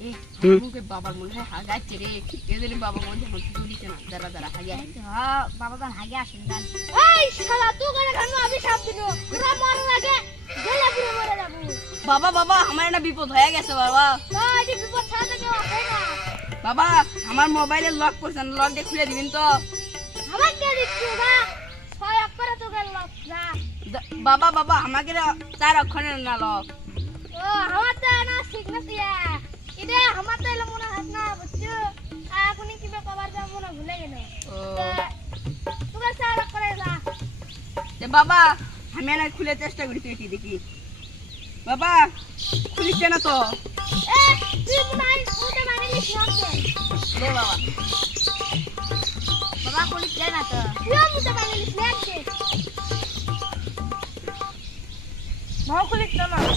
বাবার মনে হয় রে। এদের বাবা মনে হয় না। হাগে হ্যাঁ বাবা তার হাগে আসেন দান এই শালা তুই করে খানো আমি সাপ দিনো তোরা মরার আগে গেলে পুরো মরে যাব। বাবা বাবা আমার একটা বিপদ হয়ে গেছে বাবা। তো এই বিপদ ছাড়া কেউ আসে না। বাবা আমার মোবাইলে লক করছেন লক দিয়ে খুলে দিবেন তো। আমার কে দিচ্ছি বা ছয় অক্ষরে তো গেল যা। দা- বাবা বাবা আমাকে চার অক্ষরের না লক ও আমার তো না সিগনেস ইয়া এটা আমার তো এলো মনে হয় না বুঝছ এখনই কি কবার যাব না ভুলে গেল ও তোমরা চার অক্ষরে যা এ বাবা আমি না খুলে চেষ্টা করি তুই দেখি। বাবা খুলিছে না তো? বাবা। বাবা যায় না তো? ভাও খুলিছে না বাবা